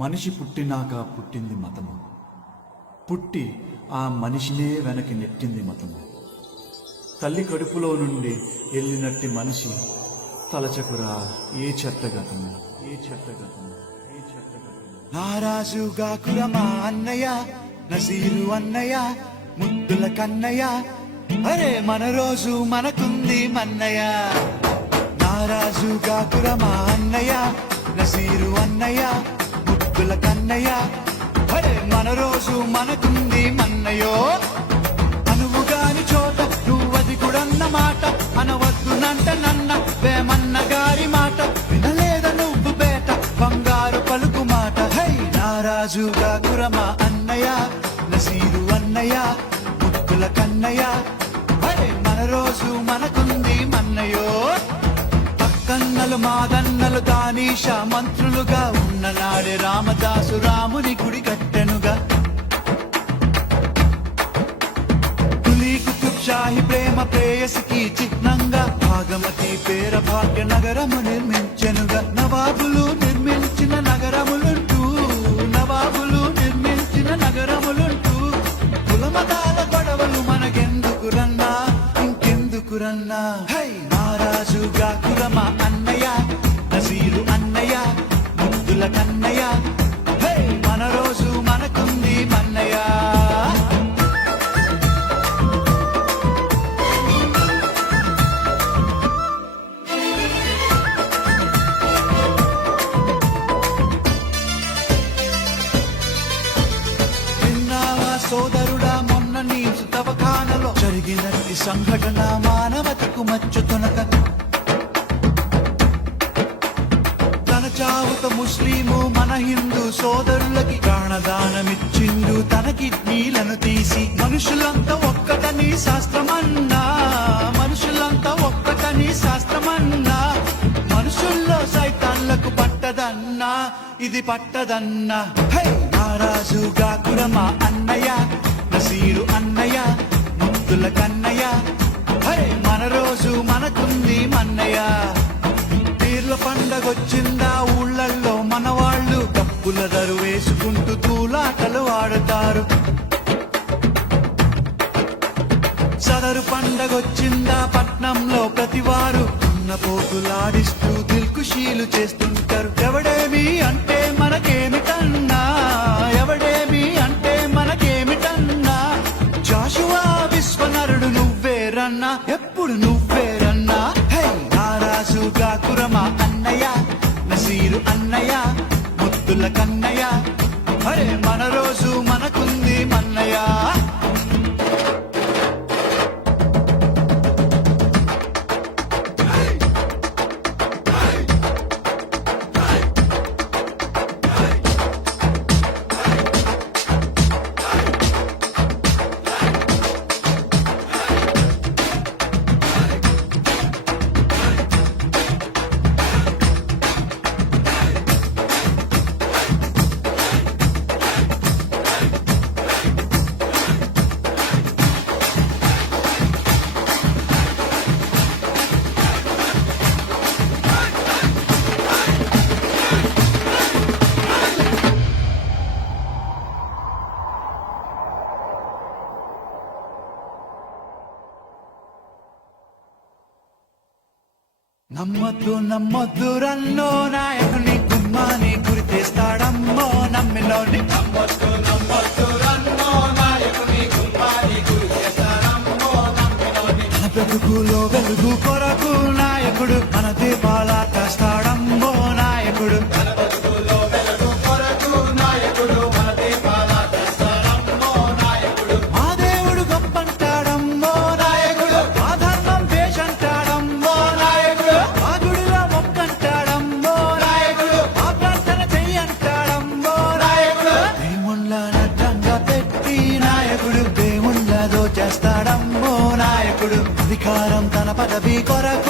మనిషి పుట్టినాక పుట్టింది మతము, పుట్టి ఆ మనిషినే వెనక్కి నెట్టింది మతము. తల్లి కడుపులో నుండి వెళ్ళినట్టి మనిషి తలచకురా ఏ చెట్టగతము, ఏ చెట్టగతము, ఏ చెట్టగతము. నారాజుగా కురమా అన్నయ్య, నసీరు అన్నయ్య, ముద్దుల కన్నయ్య, అరే మన రోజు మనకుంది మన్నయ్య. నారాజుగా కురమా అన్నయ్య, నసీరు అన్నయ్య, ముద్దుల కన్నయ్య, అరే మన రోజు మనకుంది మన్నయ్యో. అనువుగాని చోట నువ్వది కూడన్న మాట, అనవద్దునంట నన్న వేమన్న గారి మాట, వినలేద నువ్వు బేట బంగారు పలుకు మాట. హై నారాజుగా కురమా అన్నయ్య, నసీరు అన్నయ్య, ముద్దుల కన్నయ్య, అరే మన రోజు మనకుంది మన్నయ్యో. కన్నలు మాదన్నలు దానీష మంత్రులుగా ఉన్న నాడే రామదాసు రాముని గుడి కట్టెనుగా. కులీ కుతుబ్ షాహి ప్రేమ ప్రేయసికి చిహ్నంగా భాగమతి పేర భాగ్య నగరము నిర్మించెనుగా. నవాబులు నిర్మించిన నగరములుంటూ, నవాబులు నిర్మించిన నగరములుంటూ, కులమతాల గొడవలు మనకెందుకురన్నా, ఇంకెందుకురన్నా. హై నారాజుగా కురమా అన్నయ్య, నసీరు అన్నయ్య, ముద్దుల కన్నయ్య, హై మన రోజు మనకుంది మన్నయ్య. విన్నావా సోదరుడా మొన్న నీ తవఖానలో జరిగినట్టి సంఘటన, మానవతకు మచ్చుతునక. చావుత ముస్లిము మన హిందూ సోదరులకి ప్రాణదానమిచ్చిండు తన కిడ్నీలను తీసి. మనుషులంతా ఒక్కటని శాస్త్రమన్నా, మనుషులంతా ఒక్కటని శాస్త్రమన్నా, మనుషుల్లో సైతాన్లకు పట్టదన్నా, ఇది పట్టదన్నా. హై నారాజుగా కురమా అన్నయ్య, నసీరు అన్నయ్య, ముద్దుల కన్నయ్య, హై మన రోజు మనకుంది మన్నయ్య. పండగొచ్చిందా ఊళ్ళల్లో మనవాళ్ళు డప్పుల దరు వేసుకుంటూ తూలాటలు ఆడతారు. సదరు పండగొచ్చిందా పట్నంలో ప్రతివారు ఉన్న పోతులాడిస్తూ దిల్కుషీలు చేస్తుంటారు. ఎవడేమి అంటే మనకేమిటన్నా, ఎవడేమి అంటే మనకేమిటన్నా, జాషువా విశ్వనరుడు నువ్వేరన్నా, ఎప్పుడు నువ్వేరన్నా. హై నారాజుగా కురమా అన్నయ్య, నసీరు అన్నయ్య, ముద్దుల కన్నయ్య, అరే మన రోజు మనకుంది మన్నయ్య. నమ్మద్దు నమ్మద్దు రన్నో నాయకుని గుమ్మాని గురి తెస్తాడమ్మో నమ్మినోని. నమ్మద్దు నమ్మద్దు రన్నో నాయకుని గుమ్మాని గురి తెస్తాడమ్మో నమ్మినోని. మన బ్రతుకులో వెలుగు కొరకు నాయకుడు మన దీపాల తెస్తాడమ్మో నాయకుడు. మన బ్రతుకులో వెలుగు కొరకు నాయకుడు మన దీపాల తెస్తాడమ్మో నాయకుడు. మా దేవుడు గొప్పంటాడమ్మో నాయకుడు, మా ధర్మం వేషంటాడమ్మో నాయకుడు, మా గుడిలో మొక్కంటాడమ్మో నాయకుడు, మా ప్రార్థన చెయ్యంటాడమ్మో నాయకుడు. దేవుళ్ళ నడ్డంగా పెట్టి నాయకుడు దేవుళ్ళ దోచేస్తాడమ్మో నాయకుడు. అధికారం తన పదవి కొరకు